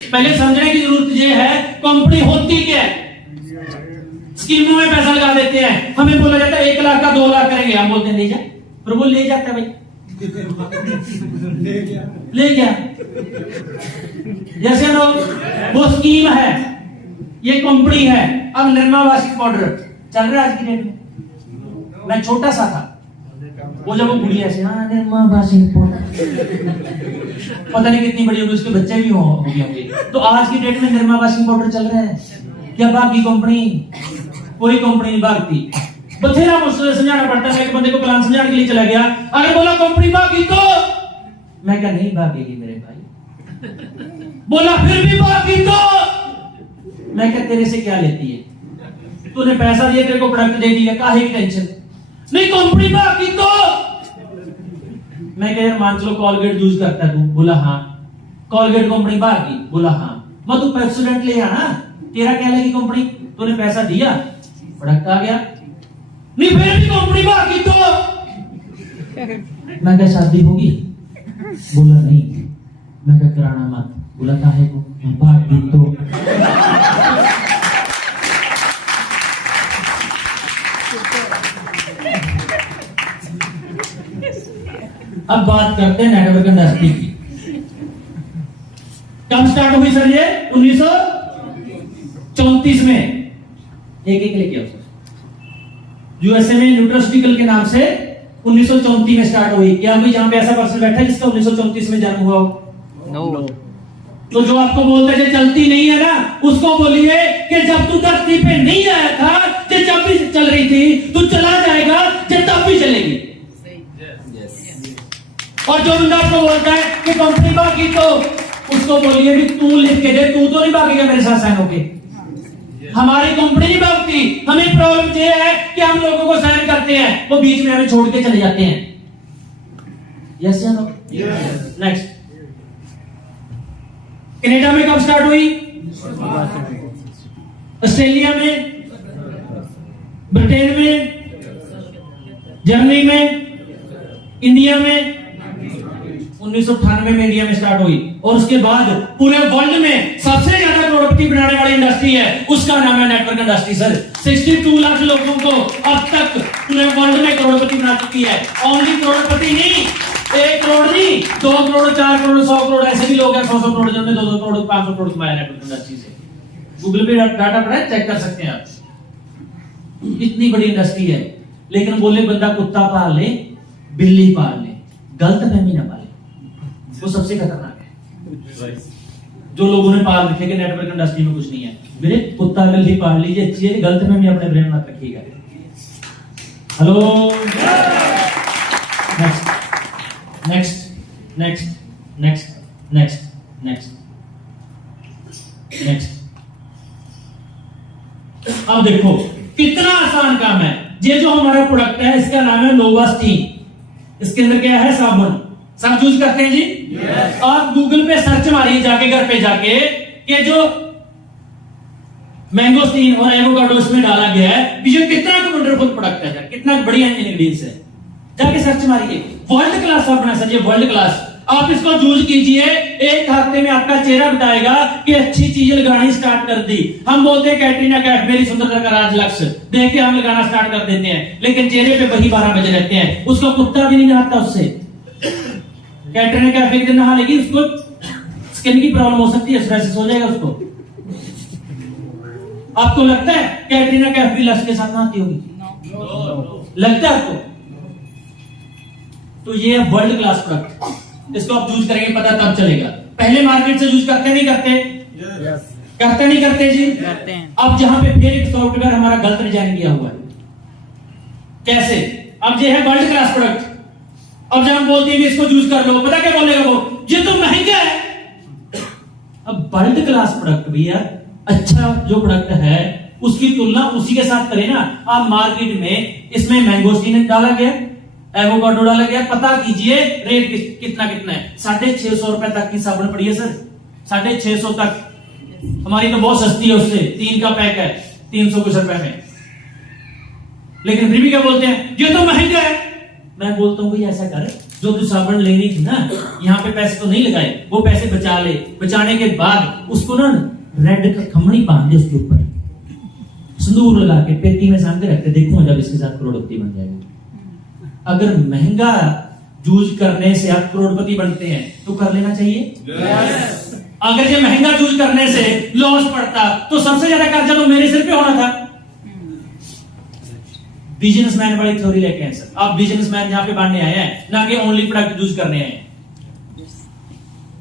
पहले समझने की जरूरत ये है कंपनी होती क्या है। स्कीमों में पैसा लगा देते हैं, हमें बोला जाता है 1 लाख का 2 लाख करेंगे, हम बोलते हैं ले जा, पर वो ले जाता है भाई ले गया। जैसे लोग वो स्कीम है, ये कंपनी है। अब निर्मा वार्षिक पाउडर चल रहा है आज की डेट में। मैं छोटा सा था, वो जब वो गुड़िया से हाँ निर्मा वार्षिक पाउडर, पता नहीं कितनी बड़ी होगी, उसके बच्चे भी होंगे। तो आज की डेट में निर्मा वार्षिक पाउडर चल रहा है। क्या बाकी कंपनी, कोई कंपनी नहीं भागती। बथेरा मुझसे समझाना पड़ता है। एक बंदे को प्लान समझाने के लिए चला गया, अरे बोला कंपनी भागी तो मैं क्या नहीं भागेगी मेरे भाई। बोला फिर भी भागी तो मैं क्या तेरे से क्या लेती है, तूने पैसा दिया, तेरे को प्रोडक्ट दे दिया, काहे की टेंशन। नहीं कंपनी भागी तो मैं क्या यार मान चलो कॉलगेट यूज करता तू, बोला हाँ। कॉलगेट कंपनी भागी, बोला हाँ। मैं तू पेप्सोडेंट ले आना, तेरा क्या लगी कंपनी, तूने पैसा दिया प्रोडक्ट आ गया। नहीं फिर भी कंपनी भागी तो मैं क्या शादी होगी, बोला नहीं। मैं क्या कराना मत, बोला काहे को, भागी तो। अब बात करते हैं नेटवर्क इंडस्ट्री की। कब स्टार्ट हुई सर ये? 1934 में। एक लेके आओ सर। यूएसए में न्यूट्रास्यूटिकल के नाम से 1934 में स्टार्ट हुई। क्या कोई जहां पे ऐसा पर्सन बैठा है जिसका 1934 में जन्म हुआ हो? नो। तो जो आपको बोलता है चलती नहीं है ना, उसको बोलिए कि जब तू धरती पे नहीं आया था, जब भी चल रही थी, तू चला जाएगा तब भी चलेगी। और जो बंदा आपको बोलता है कि कंपनी भागी तो उसको बोलिए भी तू लिख के दे, तू तो नहीं भागेगा मेरे साथ साइन होके। हमारी कंपनी नहीं भागती। हमें प्रॉब्लम ये है कि हम लोगों को साइन करते हैं, वो बीच में हमें छोड़ के चले जाते हैं। यस या नो? नेक्स्ट, कनाडा में कब स्टार्ट हुई? ऑस्ट्रेलिया में, ब्रिटेन में, जर्मनी में, इंडिया में 1998 में इंडिया में स्टार्ट हुई। और उसके बाद पूरे वर्ल्ड में सबसे ज्यादा करोड़पति बनाने वाली इंडस्ट्री है, उसका नाम है नेटवर्क इंडस्ट्री सर। 62 लाख लोगों को अब तक पूरे वर्ल्ड में करोड़पति बना चुकी है। ओनली करोड़पति नहीं, 1 करोड़ नहीं, 2 करोड़, 4 करोड़, 100 करोड़, ऐसे भी लोग हैं 100 करोड़ जिन्होंने 2 करोड़, 500 करोड़ कमाया नेटवर्क इंडस्ट्री से। गूगल पे डाटा पड़ा है, चेक कर सकते हैं आप। इतनी बड़ी इंडस्ट्री है। लेकिन बोले बंदा कुत्ता पाल ले, बिल्ली पाल ले, गलत फहमी ना पाले, वो सबसे खतरनाक है। जो लोगों ने पाल रखे कि नेटवर्क इंडस्ट्री में कुछ नहीं है, मेरे कुत्ता बिल्ली पाल लीजिए, अच्छी है, गलत फहमी अपने ब्रेन में रखिएगा। Hello, next next next next next next next. अब देखो कितना आसान काम है। ये जो हमारा प्रोडक्ट है इसका नाम है नोवास्टीन। इसके अंदर क्या है? साबुन। सब यूज करते हैं जी। yes. आप गूगल पे सर्च मारिए जाके, घर पे जाके, कि जो मैंगोस्टीन और एवोकाडो इसमें डाला गया है, ये कितना वंडरफुल प्रोडक्ट है सर, कितना बढ़िया इंग्रेडिएंट्स है। जाके सर्च मारिए, वर्ल्ड क्लास साबुन है सर ये, वर्ल्ड क्लास। आप इसको यूज कीजिए, 1 हफ्ते में आपका चेहरा बताएगा कि अच्छी चीजें लगानी स्टार्ट कर दी। हम बोलते हैं कैटरीना कैफ मेरी सुंदरता का राज लक्ष्य, देख के हम लगाना स्टार्ट कर देते हैं, लेकिन चेहरे पे वही 12 बजे रहते हैं। उसका कुत्ता भी नहीं नहाता उससे। कैटरीना कैफ एक दिन नहा लेगी, उसको स्किन की प्रॉब्लम हो सकती है, स्ट्रेस हो जाएगा उसको। आपको लगता है कैटरीना कैफ भी लक्ष्य के साथ नहाती होगी? लगता है आपको? तो ये है वर्ल्ड क्लास प्रोडक्ट। इसको आप यूज करेंगे, पता तब चलेगा। पहले मार्केट से यूज करते नहीं करते? yes. करते नहीं करते जी? करते हैं। अब जहां पे फिर एक सॉफ्टवेयर हमारा गलत डिजाइन किया हुआ है। कैसे? अब ये है वर्ल्ड क्लास प्रोडक्ट। अब जब हम बोलते हैं कि इसको यूज कर लो, पता क्या बोलेगा वो? ये तो महंगा है। अब वर्ल्ड क्लास प्रोडक्ट भैया, अच्छा जो प्रोडक्ट है उसकी तुलना उसी के साथ करें ना। आप मार्केट में इसमें मैंगोस्टीन डाला गया, एवोकाडो डाला गया, पता कीजिए रेट कितना कितना है। 650 रुपए तक की साबुन पड़ी है सर, 650 तक। हमारी तो बहुत सस्ती है, उससे 3 का पैक है 300 कुछ रुपए में। लेकिन फिर भी क्या बोलते हैं? ये तो महंगा है। मैं बोलता हूं भाई ऐसा कर, जो तू साबुन लेनी थी ना, यहाँ पे पैसे तो नहीं लगाए, वो पैसे बचा ले, बचाने के बाद उसको ना रेड का खमणी बांध दे उसके ऊपर, सिंदूर लगा के पेटी में सामने रखते, देखो जब इसके साथ करोड़पति बन जाएगा। अगर महंगा जूझ करने से आप करोड़पति बनते हैं तो कर लेना चाहिए। अगर ये महंगा जूझ करने से लॉस पड़ता तो सबसे ज्यादा कर्जा तो मेरे सिर पे होना था। बिजनेसमैन वाली थ्योरी लेके आए सर, आप बिजनेसमैन जहां पे बनने आए हैं, ना कि ओनली प्रोडक्ट यूज करने आए हैं।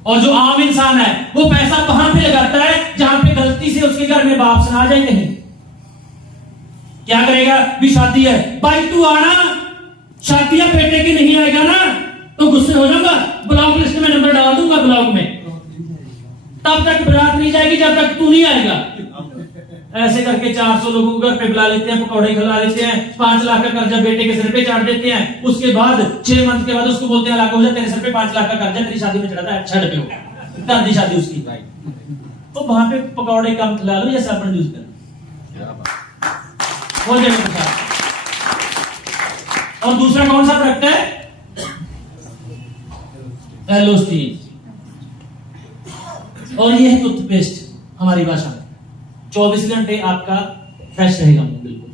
और जो आम इंसान है वो पैसा वहां पे लगाता है जहां पे गलती से उसके घर में बाप से आ जाए कहीं, क्या करेगा? भी शादी है भाई, तू आना, शादियां बेटे की नहीं आएगा ना तो गुस्से हो जाऊंगा, ब्लॉक लिस्ट में नंबर डाल दूंगा ब्लॉक में, तब तक बारात नहीं जाएगी जब तक तू नहीं आएगा। ऐसे करके 400 लोगों को घर पे बुला लेते हैं, पकौड़े खिला लेते हैं, 5 लाख का कर्जा बेटे के सिर पे चाट देते हैं। उसके बाद 6 मंथ के बाद उसको बोलते हैं लाखों तेरे सिर पे 5 लाख का कर्जा तेरी शादी में चढ़ा था, छड़ पे हो दादी शादी उसकी भाई, तो वहां पे पकौड़े कम खिला लो या साबुन यूज कर हो जाएगा। और दूसरा कौन सा प्रोडक्ट है? एलोस्टीन। और ये है टूथपेस्ट हमारी भाषा में, 24 घंटे आपका फ्रेश रहेगा बिल्कुल।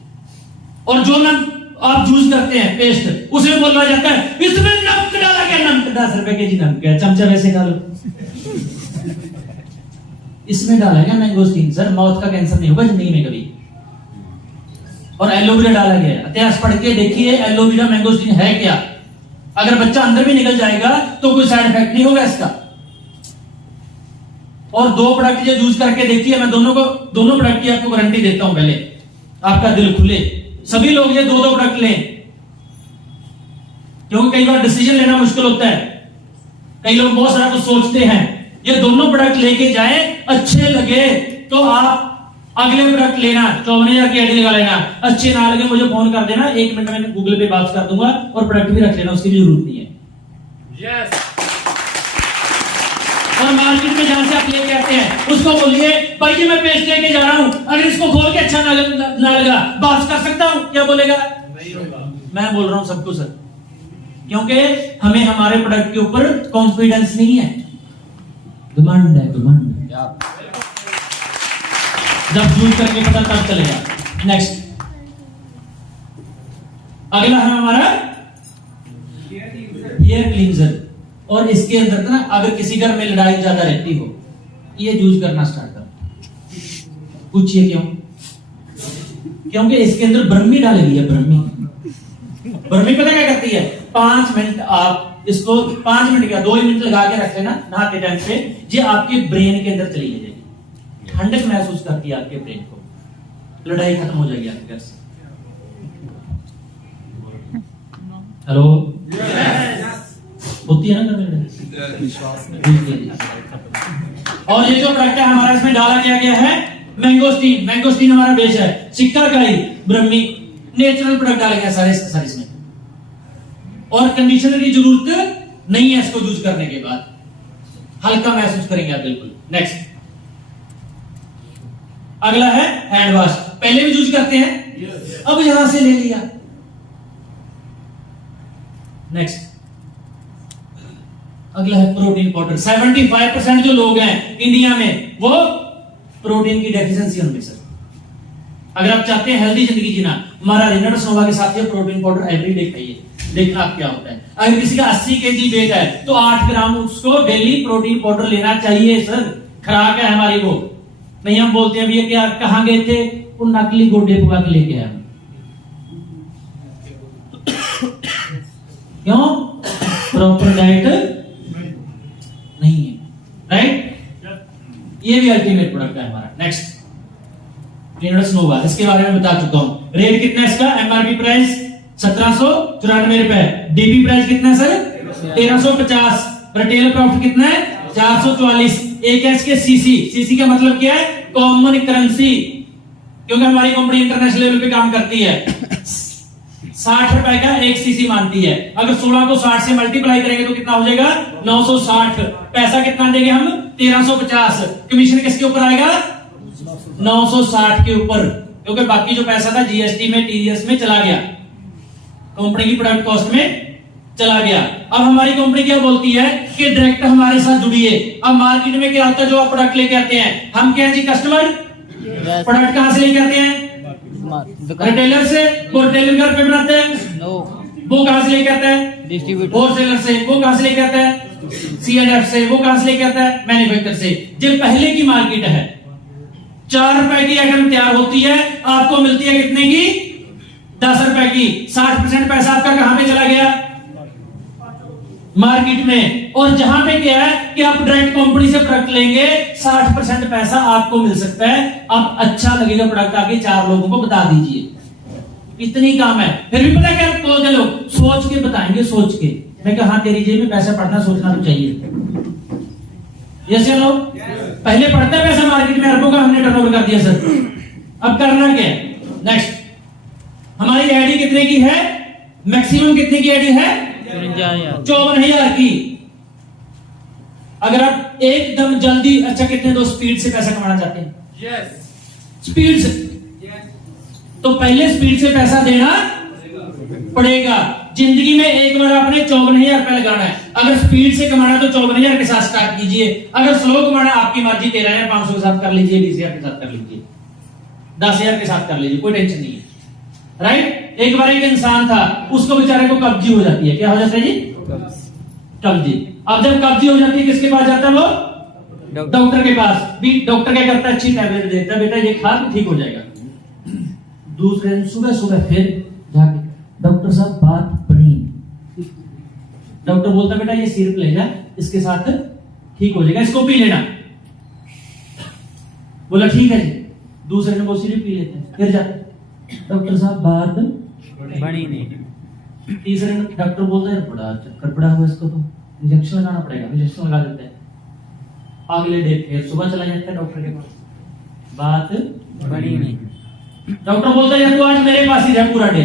और जो नमक आप यूज करते हैं पेस्ट, उसमें बोला जाता है इसमें नमक डाला गया, नमक 10 रुपए के जी नमक है, चमचा वैसे खा लो। इसमें डाला गया मैंगोस्टीन, सर माउथ का कैंसर नहीं होगा जिंदगी में कभी। और एलोवेरा डाला गया, इतिहास पढ़ के देखिए एलोवेरा मैंगोस्टीन है क्या। अगर बच्चा अंदर भी निकल जाएगा तो कोई साइड इफेक्ट नहीं होगा इसका। और 2 प्रोडक्ट ये यूज करके देखिए, मैं दोनों प्रोडक्ट की आपको गारंटी देता हूं, पहले आपका दिल खुले, सभी लोग ये 2 प्रोडक्ट लें, क्योंकि कई बार डिसीजन लेना मुश्किल होता है, कई लोग बहुत सारा कुछ सोचते हैं। ये दोनों प्रोडक्ट लेके जाए, अच्छे लगे तो आप अगले प्रोडक्ट लेना, 54,000 की आईडी लगा लेना, अच्छे ना लगे मुझे फोन कर देना, 1 मिनट में गूगल पे बात कर दूंगा और प्रोडक्ट भी रख लेना, उसकी भी जरूरत नहीं है। yes. और मार्केट में जहां से आप लेके आते हैं उसको बोलिए भाई ये मैं पेस्ट लेके जा रहा हूं, अगर इसको खोल के अच्छा ना लगा बात कर सकता हूं, क्या बोलेगा? नहीं होगा। मैं बोल रहा हूं सबको सर, क्योंकि हमें हमारे प्रोडक्ट के ऊपर कॉन्फिडेंस नहीं है, डिमांड है, डिमांड। जब यूज करके पता तब चलेगा। नेक्स्ट अगला है हमारा हेयर क्लींजर। और इसके अंदर ना अगर किसी घर में लड़ाई ज्यादा रहती हो, ये यूज करना स्टार्ट करो। पूछिए क्यों? क्योंकि इसके अंदर ब्रह्मी डाली गई है। ब्रह्मी पता क्या करती है? 5 मिनट आप इसको 5 मिनट क्या 2 मिनट लगा के रख लेना नहाते टाइम पे, ये आपके ब्रेन के अंदर चली जाएगी, ठंडक महसूस करती है आपके ब्रेन को, लड़ाई खत्म हो जाएगी आपके घर से। हेलो होती है ना और ये जो प्रोडक्ट है हमारा, इसमें डाला गया है मैंगोस्टीन। मैंगोस्टीन हमारा बेस है, सिक्काकाई, ब्रह्मी, नेचुरल प्रोडक्ट डाला गया सारे इसमें। और कंडीशनर की जरूरत नहीं है इसको यूज करने के बाद, हल्का महसूस करेंगे आप बिल्कुल। नेक्स्ट अगला है हैंड वॉश। पहले भी यूज करते हैं, अब यहां से ले लिया। नेक्स्ट अगला है प्रोटीन पाउडर। 75% जो लोग हैं इंडिया में वो प्रोटीन की डेफिशिएंसी होंगे सर। अगर आप चाहते हैं हेल्दी जिंदगी जीना, हमारा रिनर सोवा के साथ ये प्रोटीन पाउडर एवरीडे खाइए, देखना आप क्या होता है। अगर किसी का 80 kg वेट है तो 8 ग्राम उसको डेली प्रोटीन पाउडर लेना चाहिए सर। खुराक है हमारी वो। नहीं हम बोलते हैं भैया क्या कहां गए थे, वो नकली गोडे पका के लेके आए। क्यों? प्रॉपर डाइट नहीं है, राइट? ये भी अल्टीमेट प्रोडक्ट है हमारा। नेक्स्ट रिनर्स नोवा, इसके बारे में बता चुका हूं। रेट कितना है इसका? एमआरपी प्राइस 1794 रुपए, डीपी प्राइस कितना है सर? 1350। रिटेल प्रॉफिट कितना है? 444। एक है इसके सीसी का मतलब क्या है? कॉमन करेंसी, क्योंकि हमारी कंपनी इंटरनेशनल लेवल पे काम करती है। 60 रुपए का 1 सीसी मानती है। अगर 16 को 60 से मल्टीप्लाई करेंगे तो कितना हो जाएगा? 960। पैसा कितना देंगे हम? 1350। कमीशन किसके ऊपर आएगा? 960 के ऊपर, क्योंकि बाकी जो पैसा था जीएसटी में टीडीएस में चला गया, कंपनी की प्रोडक्ट कॉस्ट में चला गया। अब हमारी कंपनी क्या बोलती है कि डायरेक्ट हमारे साथ जुड़िए। अब मार्केट में क्या होता है, जो आप प्रोडक्ट लेके आते हैं, हम क्या है जी, कस्टमर प्रोडक्ट कहां से लेके आते हैं, रिटेलर से। वो रिटेलर घर पे बनाते हैं, वो कहां से लेके आता है, डिस्ट्रीब्यूटर। होलसेलर से। वो कहां से लेके आता है, C&F से। वो कहां से लेके आता है, मैन्युफैक्चरर से। जो पहले की मार्केट है, 4 रुपए की आइटम तैयार होती है, आपको मिलती है कितने की, 10 रुपए की। 60% पैसा आपका कहां पे चला गया, मार्केट में। और जहां पे क्या है कि आप डायरेक्ट कंपनी से प्रोडक्ट लेंगे, 60% पैसा आपको मिल सकता है। अब अच्छा लगेगा प्रोडक्ट, आके 4 लोगों को बता दीजिए, इतनी काम है। फिर भी पता क्या बोलते लोग, सोच के बताएंगे, सोच के। मैं कहा, तेरी जेब में पैसा पड़ना, सोचना तो चाहिए। जैसे लोग पहले पड़ता है पैसा मार्केट में, अरबों का हमने टर्नओवर कर दिया सर। अब करना क्या है, नेक्स्ट। हमारी आईडी कितने की है, मैक्सिमम कितने की आईडी है, 54,000 की। अगर आप एकदम जल्दी, अच्छा कितने दो स्पीड से पैसा कमाना चाहते हैं, स्पीड से, तो पहले स्पीड से पैसा देना पड़ेगा। जिंदगी में एक बार आपने 54,000 रुपए लगाना है। अगर स्पीड से कमाना तो 54,000 के साथ स्टार्ट कीजिए। अगर स्लो कमाना, आपकी मर्जी, 13,500 के साथ कर लीजिए, 20,000 के साथ कर लीजिए, 10,000 के साथ कर लीजिए, कोई टेंशन नहीं है। राइट। एक बार एक इंसान था, उसको बेचारे को कब्जी हो जाती है। क्या हो जाता है जी, कब्जी। अब जब कब्जी हो जाती है, किसके पास जाता है वो, डॉक्टर के पास। भी डॉक्टर क्या करता है, अच्छी टैबलेट देता है, बेटा ये खा तो ठीक हो जाएगा। दूसरे दिन सुबह सुबह फिर जाके, डॉक्टर साहब बात बनी। डॉक्टर बोलता, बेटा ये सिरप ले जा, इसके साथ ठीक हो जाएगा, इसको पी लेना। बोला ठीक है जी। दूसरे दिन वो सिरप पी लेते हैं, फिर जाते, डॉक्टर साहब बात बनी नहीं। तीसरे दिन डॉक्टर बोलता है, बड़ा चक्कर पड़ा हुआ, इसको तो इंजेक्शन लगाना पड़ेगा। इंजेक्शन लगा देते हैं। अगले डे फिर सुबह चला जाता है डॉक्टर के पास, बात बनी नहीं। डॉक्टर बोलता है, तू आज मेरे पास ही रह पूरा डे,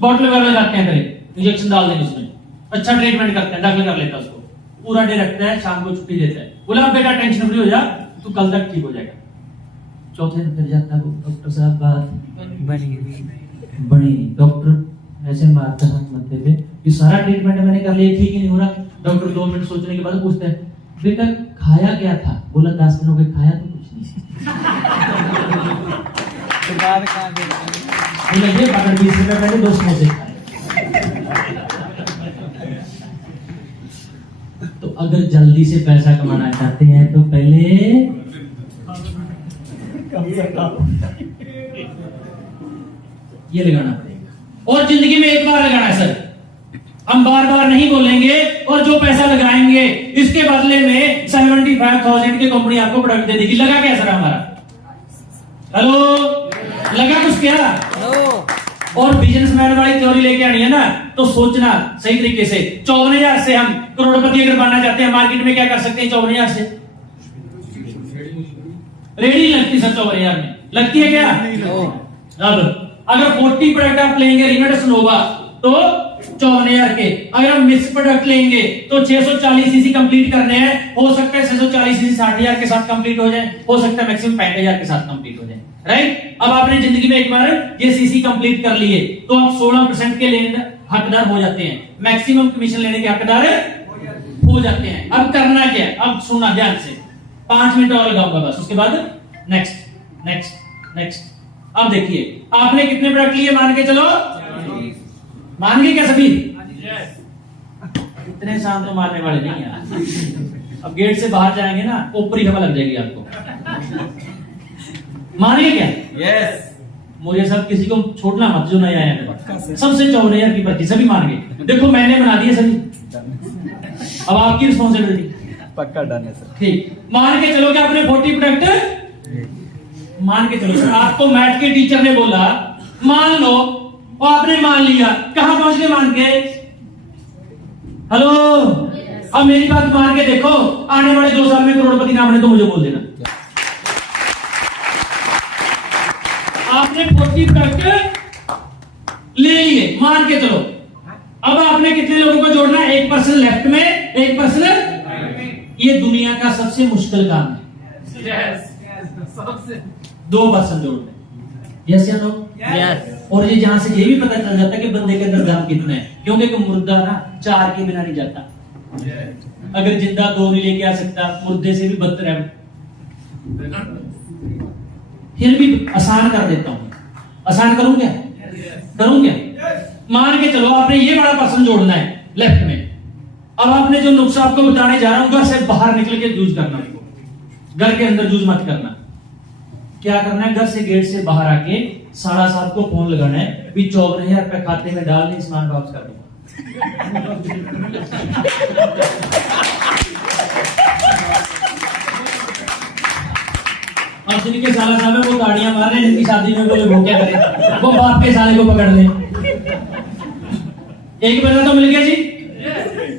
बॉटल वगैरह लगाते हैं, तेरे इंजेक्शन डाल देंगे उसमें, अच्छा ट्रीटमेंट करते हैं, दाखिल कर लेता है उसको, पूरा डे रखता है, शाम को छुट्टी देता है। बोला बेटा टेंशन फ्री हो जा, तू कल तक ठीक हो जाएगा। चौथे दिन फिर जाता है, डॉक्टर साहब बात बनी। डॉक्टर ऐसे मारता हाथ मत्थे पे, ये सारा ट्रीटमेंट मैंने कर लिया, ठीक ही नहीं हो रहा। डॉक्टर 2 मिनट सोचने के बाद पूछता है, बेटा खाया क्या था? बोला 10 दिन हो गए खाया तो कुछ नहीं। बोला ये 20 रुपए पहले 2 समोसे खाए। तो अगर जल्दी से पैसा कमाना चाहते हैं तो पहले ये लगाना पड़ेगा। और जिंदगी में एक बार लगाना है सर, हम बार बार नहीं बोलेंगे। और जो पैसा लगाएंगे इसके बदले में 75,000 की कंपनी आपको प्रोडक्ट दे देगी। लगा क्या सर हमारा? हेलो, लगा कुछ क्या? और बिजनेसमैन वाली थ्योरी लेके आनी है ना, तो सोचना सही तरीके से। 54,000 से हम करोड़पति अगर बनना चाहते हैं, मार्केट में क्या कर सकते हैं 54,000 से? रेडी लगती सर 54,000 में, लगती है क्या? अब अगर 40 प्रोडक्ट आप लेंगे रिनोवेशन होगा तो 54,000 के। अगर हम मिक्स प्रोडक्ट लेंगे तो 640 सीसी कंप्लीट करने हैं। हो सकता है 640 सीसी 60,000 के साथ कंप्लीट हो जाए, हो सकता है मैक्सिमम 65,000 के साथ कंप्लीट हो जाए। राइट। अब आपने जिंदगी में एक बार ये सीसी कंप्लीट कर लिए तो आप 16% के लेने हकदार हो जाते हैं, मैक्सिमम कमीशन लेने के हकदार हो जाते हैं। अब करना क्या है? अब सुनना ध्यान से, 5 मिनट और लगाऊंगा बस, उसके बाद नेक्स्ट नेक्स्ट नेक्स्ट। अब देखिए आपने कितने प्रोडक्ट लिए, मान के चलो, मान गए क्या सभी? इतने शाम तो मारने वाले नहीं यार। अब गेट से बाहर जाएंगे ना, ऊपरी हवा लग जाएगी आपको। मान गए क्या? यस। मुझे सब किसी को छोड़ना मत जो नया आया है, सबसे 54,000 की पर्ची सभी मान गए। देखो मैंने बना दिया सभी, अब आपकी रिस्पॉन्सिबिलिटी। पक्का डन है सर। ठीक, मान के चलो कि आपने 40 प्रोडक्ट मान के चलो। आपको मैथ के टीचर ने बोला मान लो, और आपने मान लिया, कहां पहुंच गए मान के? हेलो, अब मेरी बात मान के देखो, आने वाले 2 साल में करोड़पति ना बने तो मुझे बोल देना। आपने 40 प्रोडक्ट ले लिए, मान के चलो। अब आपने कितने लोगों को जोड़ना है? 1% लेफ्ट में, 1% ये दुनिया का सबसे मुश्किल काम है। 2% जोड़ना। यस या नो? यस और ये जहां से ये भी पता चल जाता है कि बंदे के अंदर दम कितना है, क्योंकि एक मुर्दा ना 4 के बिना नहीं जाता। अगर जिंदा 2 नहीं लेके आ सकता, मुर्दे से भी बदतर है। फिर भी आसान कर देता हूं, आसान करूं क्या? करूं क्या? मान के चलो आपने ये बड़ा पर्सन जोड़ना है लेफ्ट में, अब आपने जो नुस्खा आपको बताने जा रहा हूं, घर से बाहर निकल के यूज करना है, घर के अंदर यूज मत करना। क्या करना है? घर से गेट से बाहर आके 7:30 को फोन लगाना है, भी 54,000 रुपए खाते में डाल नहीं, सामान वापस कर दूंगा। अब जिनके साला साहब है वो ताड़ियां मार रहे हैं, जिनकी शादी में बोले वो क्या करे, वो बाप के साले को पकड़ ले। एक बंदा तो मिल गया जी,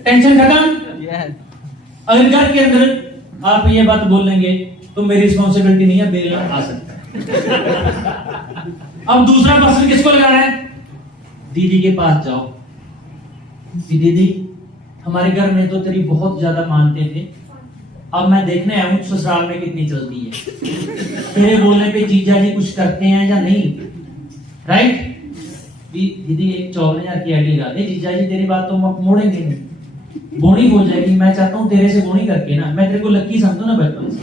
टेंशन खत्म। अगर घर के अंदर आप ये बात बोलेंगे तो मेरी रिस्पॉन्सिबिलिटी नहीं है, बेल आ सकता है। अब दूसरा पर्सन किसको लगाना है? दीदी के पास जाओ, दीदी हमारे घर में तो तेरी बहुत ज्यादा मानते थे, अब मैं देखने आया हूं ससुराल में कितनी चलती है, तेरे बोलने पे जीजा जी कुछ करते हैं या नहीं, राइट? दीदी एक 54,000 की आईडी लगा दे, जीजा जी तेरी बात तो मोड़ेंगे नहीं, बोनी हो जाएगी। मैं चाहता हूँ तेरे से बोनी करके ना, मैं तेरे को लक्की समझू ना बचपन से,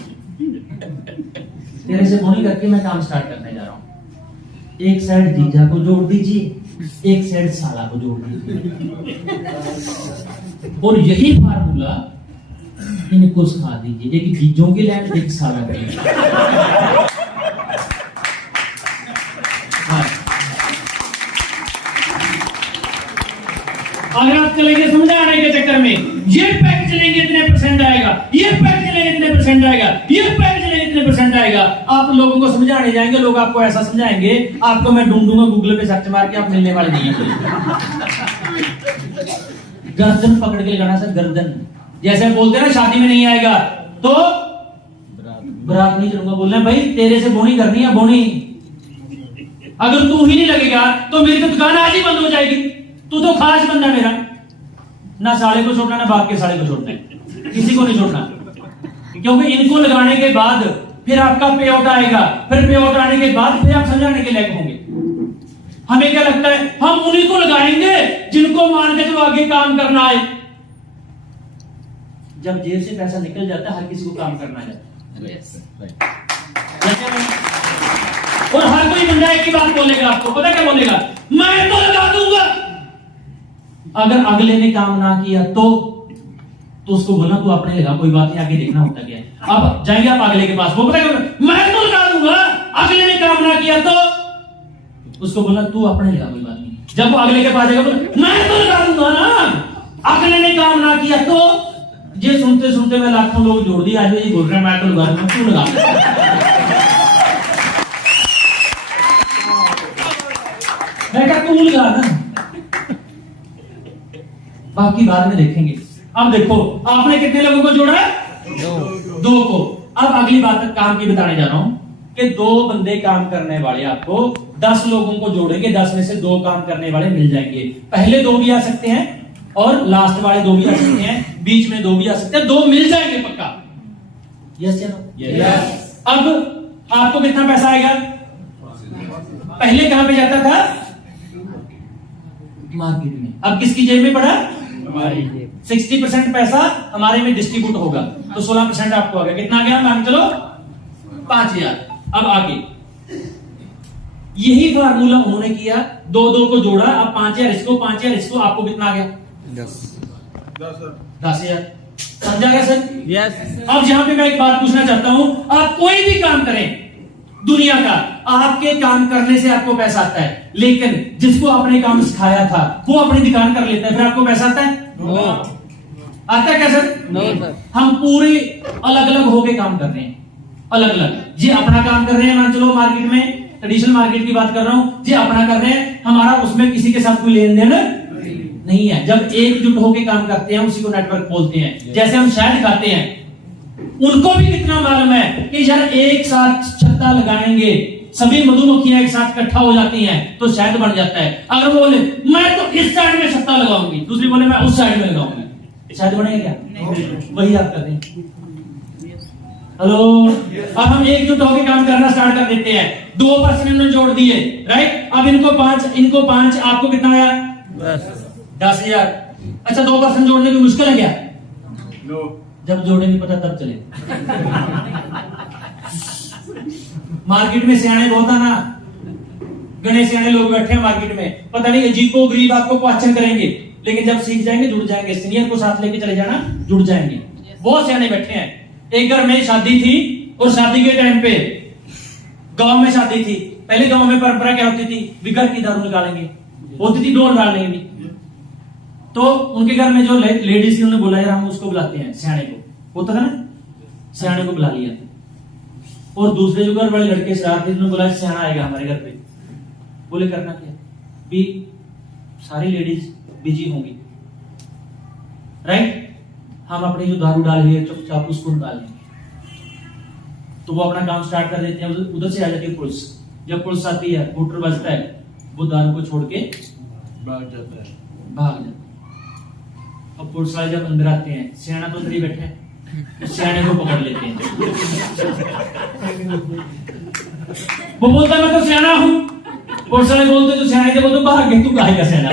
तेरे से बोनी करके मैं काम स्टार्ट करने जा रहा हूँ। एक साइड जीजा को जोड़ दीजिए, एक साइड साला को जोड़ दीजिए, और यही फार्मूला इनको सिखा दीजिए, एक जीजों की लैंड, एक साला की। अगर आप चलेंगे समझाने के चक्कर में, ये पैक चलेंगे इतने परसेंट आएगा, ये पैक चलेंगे इतने परसेंट आएगा, ये पैक चलेंगे इतने परसेंट आएगा, आप लोगों को समझाने जाएंगे, लोग आपको ऐसा समझाएंगे, आपको मैं ढूंढूंगा गूगल पे सर्च मार के, आप मिलने वाले नहीं है। गर्दन पकड़ के लगाना सर, गर्दन। जैसे बोलते हैं ना शादी में नहीं आएगा तो बरात नहीं चलूंगा, बोलना है भाई तेरे से बोनी करनी है, बोनी। अगर तू ही नहीं लगेगा तो मेरी तो दुकान आज ही बंद हो जाएगी। तू तो खास बंदा मेरा, ना साले को छोड़ना ना बाप के साले को छोड़ना है, किसी को नहीं छोड़ना, क्योंकि इनको लगाने के बाद फिर आपका पे आउट आएगा, फिर पे आउट आने के बाद फिर आप समझाने के लायक होंगे। हमें क्या लगता है, हम उन्हीं को लगाएंगे जिनको मान के जो आगे काम करना है। जब जेब से पैसा निकल जाता है, हर किसी को काम करना जाता है। और हर कोई बंदा एक ही बात बोलेगा, आपको पता क्या बोलेगा, मैं तो लगा दूंगा। अगर अगले ने काम ना किया तो उसको बोलना तू अपने लगा, कोई बात नहीं, आगे देखना होता क्या है। अब जाएंगे आप अगले के पास, वो पता क्या, मैं तो लगा दूंगा, अगले ने काम ना किया तो उसको बोलना तू अपने लगा, कोई बात नहीं। जब वो अगले के पास जाएगा बोला मैं तो लगा दूंगा ना, अगले ने काम ना किया तो। ये सुनते सुनते मैं लाखों लोग जोड़ दिए, आज ये बोल रहे हैं मैं तो लगा दूंगा, तू लगा। मैं क्या तू लगा ना, बाकी बाद में देखेंगे। अब देखो आपने कितने लोगों को जोड़ा? 2 को। अब अगली बात काम की बताने जा रहा हूं कि 2 बंदे काम करने वाले, आपको 10 लोगों को जोड़ेंगे, 10 में से 2 काम करने वाले मिल जाएंगे। पहले 2 भी आ सकते हैं और लास्ट वाले 2 भी आ सकते हैं, बीच में 2 भी आ सकते हैं, 2 मिल जाएंगे पक्का। यस या नो? यस। अब आपको कितना पैसा आएगा? पहले कहां पे जाता था? मार्केट में। अब किसकी जेब में पड़ा? 60% पैसा हमारे में डिस्ट्रीब्यूट होगा, तो 16% आपको आ गया। कितना आ गया? मान चलो 5,000। अब आगे यही फार्मूला उन्होंने किया, 2 को जोड़ा, अब 5,000 इसको, 5,000 इसको, आपको कितना आ गया? 10,000। समझा गया सर? यस। अब यहां पे मैं एक बात पूछना चाहता हूं, आप कोई भी काम करें दुनिया का, आपके काम करने से आपको पैसा आता है, लेकिन जिसको आपने काम सिखाया था वो अपनी दुकान कर लेता है, फिर आपको पैसा आता है? नो। आता है क्या सर? No sir. हम पूरे अलग अलग होके काम कर रहे हैं, अलग अलग। जी अपना काम कर रहे हैं, मान चलो मार्केट में, ट्रेडिशनल मार्केट की बात कर रहा हूं, जी अपना कर रहे हैं, हमारा उसमें किसी के साथ कोई लेन देन नहीं है। जब एकजुट होके काम करते हैं उसी को नेटवर्क बोलते हैं। जैसे हम शहद खाते हैं, उनको भी कितना मालूम है कि यार एक साथ छत्ता लगाएंगे, सभी मधुमक्खियां एक साथ इकट्ठा हो जाती हैं तो शहद बन जाता है। अगर वो बोले मैं तो इस साइड में छत्ता लगाऊंगी, दूसरी बोले मैं उस साइड में लगाऊंगी, शहद बनेगा क्या? वही आप कर रहे हैं। हेलो, अब हम एकजुट होकर काम करना स्टार्ट कर देते हैं। 2% इन्होंने जोड़ दिए, राइट। अब इनको 5, आपको कितना आया? 10,000। अच्छा, 2% जोड़ने में मुश्किल है क्या? जब जोड़ेंगे पता तब चले। मार्केट में सियाने बहुत है ना, गणे सियाने लोग बैठे हैं मार्केट में, पता नहीं अजीबो गरीब आपको क्वेश्चन करेंगे, लेकिन जब सीख जाएंगे जुड़ जाएंगे। सीनियर को साथ लेके चले जाना, जुड़ जाएंगे। बहुत सियाने बैठे हैं। एक घर में शादी थी और शादी के टाइम पे गांव में शादी थी। पहले गांव में परंपरा क्या होती थी? बिगर की दारू निकालेंगे, होती थी डोल डालने की। तो उनके घर में जो लेडीज थी उन्होंने बोला यार हम उसको बुलाते हैं, सियाने को, होता था ना, सियाने को बुला लिया। और दूसरे जो घर वाले लड़के शराब थे उन्होंने बोला सियाना आएगा हमारे घर पे। बोले करना क्या? भी सारी लेडीज बिजी होंगी, राइट, हम अपनी जो दारू डाल रही है चुपचाप उसको डाल लेंगे। तो वो अपना काम स्टार्ट कर देते हैं। उधर से आ जाती है पुलिस। जब पुलिस आती है, बूटर बजता है, वो दारू को छोड़ के भाग जाता है। अब पुलिस वाले जब अंदर आते हैं, सियाना तो अंदर ही बैठे हैं, सियाने को पकड़ लेते हैं। वो बोलता है मैं तो सियाना हूं। पुलिस वाले बोलते तो सियाने के, बोलते भाग गए, तू कहेगा सियाना।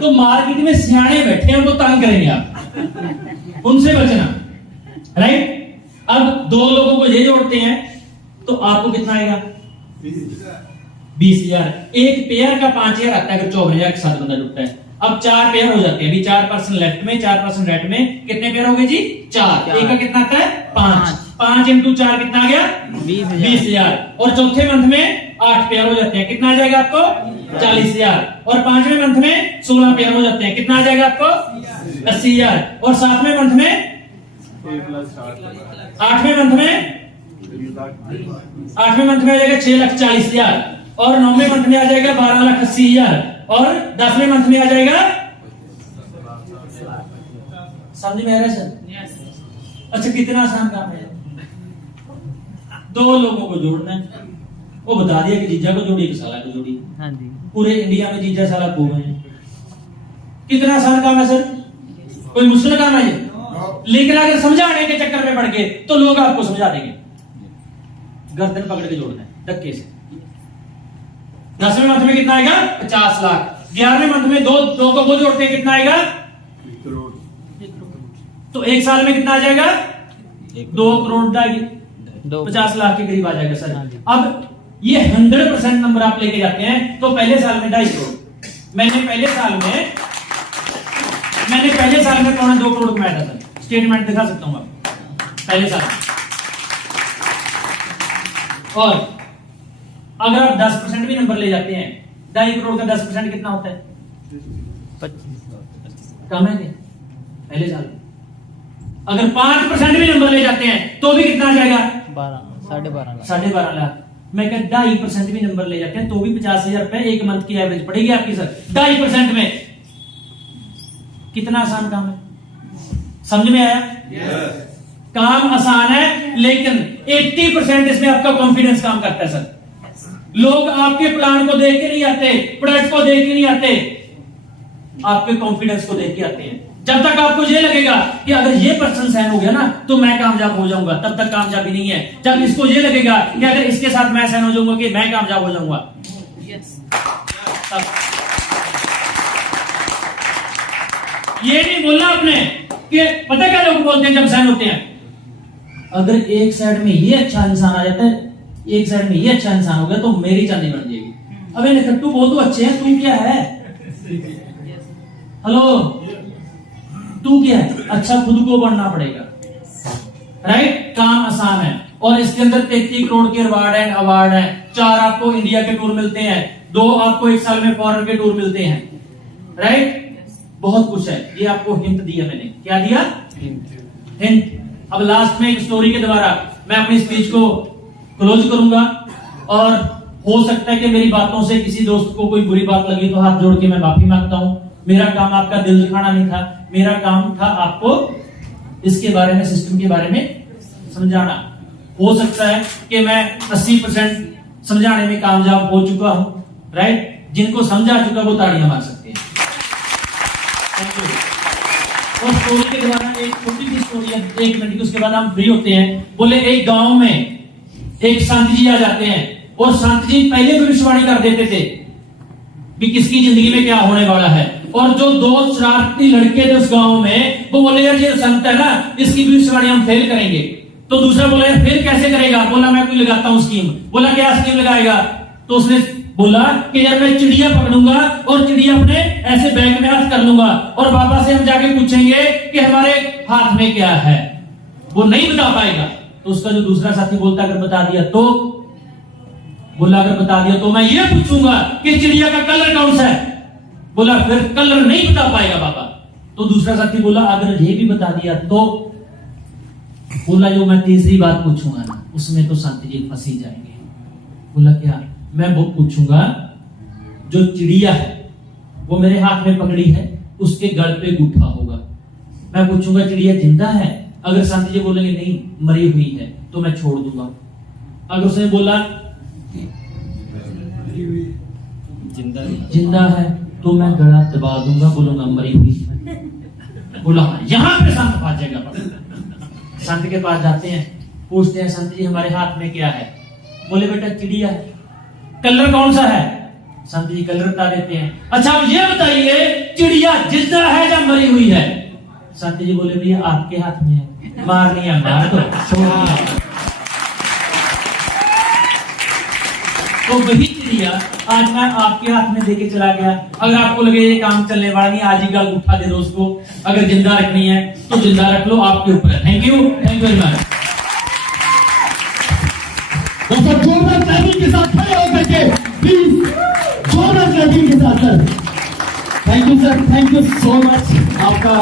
तो मार्केट में सियाने बैठे हैं, उनको तंग करेंगे आप, उनसे बचना, राइट। अब 2 लोगों को ये जोड़ते हैं तो आपको कितना आएगा? 20,000। एक पेयर का 5,000 आता है अगर 54,000 के साथ बंदा जुड़ता है। अब 4 पेयर हो जाते हैं। अभी 4% लेफ्ट में, 4% राइट में, कितने पेयर हो गए जी? 4। एक का कितना आता है? 5। 5 × 4 कितना आ गया? 20,000। और चौथे मंथ में 8 पेयर हो जाते हैं, कितना आ जाएगा आपको? 40,000। और 5वें मंथ में 16 पेयर हो जाते हैं, कितना आ जाएगा आपको? 80,000। और 7वें मंथ में 8वें मंथ में आ जाएगा 6,40,000। और 9वें मंथ में आ जाएगा 12,80,000। और 10वें मंथ में आ जाएगा, समझ में आ रहा है सर? अच्छा, कितना आसान काम है। 2 लोगों को जोड़ना है। वो बता दिया कि जीजा को जोड़ी, साला को जोड़ी। हाँ जी। पूरे इंडिया में जीजा साला खूब है। कितना आसान काम है सर? कोई मुश्किल काम है ये? लेकिन अगर समझाने के चक्कर में पड़ गए तो लोग आपको समझा देंगे। गर्दन पकड़ के जोड़ना है धक्के से। 10वें मंथ में कितना आएगा? 50 लाख। 11वें मंथ में दो को वो जोड़ते हैं, कितना आएगा? 1 करोड़। तो 1 साल में कितना आ जाएगा? 2 करोड़ आएगी, 50 लाख के करीब आ जाएगा सर। अब ये 100% नंबर आप लेके जाते हैं तो पहले साल में 2.5 करोड़। मैंने पहले साल में 2 करोड़ कमाया था सर। स्टेटमेंट दिखा सकता हूं आप पहले साल। और अगर आप 10% भी नंबर ले जाते हैं, 2.5 करोड़ का 10% कितना होता है? 25। कम है क्या पहले साल? अगर 5% भी नंबर ले जाते हैं तो भी कितना आ जाएगा? 12.5 लाख। मैं कह 2.5% भी नंबर ले जाते हैं तो भी 50,000 रुपए एक मंथ की एवरेज पड़ेगी आपकी सर। 2.5% में कितना आसान काम है, समझ में आया? काम आसान है, लेकिन 80% इसमें आपका कॉन्फिडेंस काम करता है सर। लोग आपके प्लान को देख के नहीं आते, प्रोडक्ट को देख के नहीं आते, आपके कॉन्फिडेंस को देख के आते हैं। जब तक आपको ये लगेगा कि अगर ये पर्सन साइन हो गया ना तो मैं कामयाब हो जाऊंगा, तब तक कामयाबी नहीं है। जब इसको ये लगेगा कि अगर इसके साथ मैं साइन हो जाऊंगा कि मैं कामयाब हो जाऊंगा, ये नहीं बोलना आपने कि पता क्या लोग बोलते हैं जब साइन होते हैं, अगर एक साइड में ये अच्छा इंसान आ जाता है, एक साइड में ये अच्छा इंसान हो गया तो मेरी चांदी बन जाएगी। अबे निकट्टू बहुत तो अच्छे हैं, तू क्या है? हेलो, तू क्या है? अच्छा खुद को बनना पड़ेगा, राइट। काम आसान है और इसके अंदर 33 करोड़ के रिवार्ड एंड अवार्ड है। 4 आपको इंडिया के टूर मिलते हैं, 2 आपको 1 साल में फॉरेन के टूर मिलते हैं, राइट। बहुत कुछ है। ये आपको हिंट दिया मैंने। क्या दिया? हिंट। अब लास्ट में एक स्टोरी के द्वारा मैं अपनी स्पीच को क्लोज करूंगा। और हो सकता है कि मेरी बातों से किसी दोस्त को कोई बुरी बात लगी तो हाथ जोड़ के मैं माफी मांगता हूं। मेरा काम आपका दिल दिखाना नहीं था, मेरा काम था आपको इसके बारे में, सिस्टम के बारे में समझाना। हो सकता है कि मैं 80% समझाने में कामयाब हो चुका हूं, राइट। जिनको समझा चुका वो ताड़ियां मार सकते हैं। Thank you. और स्टोरी के दौरान एक छोटी सी स्टोरी है, 1 मिनट की, उसके बाद हम फ्री होते हैं। बोले एक गांव में एक संत जी आ जाते हैं और संत जी पहले भविष्यवाणी कर देते थे कि किसकी जिंदगी में क्या होने वाला है। और जो 2 शरारती लड़के थे उस गांव में, वो बोले यार ये संत है ना, इसकी भविष्यवाणी हम फेल करेंगे। तो दूसरा बोला यार फेल कैसे करेगा? बोला मैं कोई लगाता हूं स्कीम। बोला क्या स्कीम लगाएगा? तो उसने बोला कि यार मैं चिड़िया पकड़ूंगा और चिड़िया अपने ऐसे बैग में हाथ कर लूंगा और बाबा से हम जाके पूछेंगे कि हमारे हाथ में क्या है। वो नहीं बता पाएगा। तो उसका जो दूसरा साथी बोलता अगर बता दिया तो, बोला अगर बता दिया तो मैं ये पूछूंगा कि चिड़िया का कलर कौन सा है। बोला फिर कलर नहीं बता पाएगा बाबा। तो दूसरा साथी बोला अगर ये भी बता दिया तो। बोला जो मैं तीसरी बात पूछूंगा ना, उसमें तो संत जी फंसी जाएंगे। बोला क्या? मैं वो पूछूंगा जो चिड़िया है वो मेरे हाथ में पकड़ी है, उसके गल पे गुठा होगा। मैं पूछूंगा चिड़िया जिंदा है? अगर संत जी बोलेंगे नहीं मरी हुई है तो मैं छोड़ दूंगा। अगर उसने बोला जिंदा है तो मैं गला दबा दूंगा, बोलूंगा मरी हुई। बोला यहां पे संत फंस जाएगा। संत के पास जाते हैं, पूछते हैं संत जी हमारे हाथ में क्या है? बोले बेटा चिड़िया है। कलर कौन सा है? संत जी कलर बता देते हैं। अच्छा अब ये बताइए चिड़िया जिंदा है या मरी हुई है? संत जी बोले भैया आपके हाथ में है, मारनी है मार दो, छोड़नी है। तो वही चिड़िया आज मैं आपके हाथ में देके चला गया। अगर आपको लगे ये काम चलने वाला नहीं, आज ही गल उठा दे दो उसको। अगर जिंदा रखनी है तो जिंदा रख लो, आपके ऊपर है। Thank you very much. दोस्तों जोरदार क्लैपिंग के साथ खड़े होकर के प्लीज, जोरदार क्लैपिंग के साथ sir. Thank you sir, thank you so much. आपका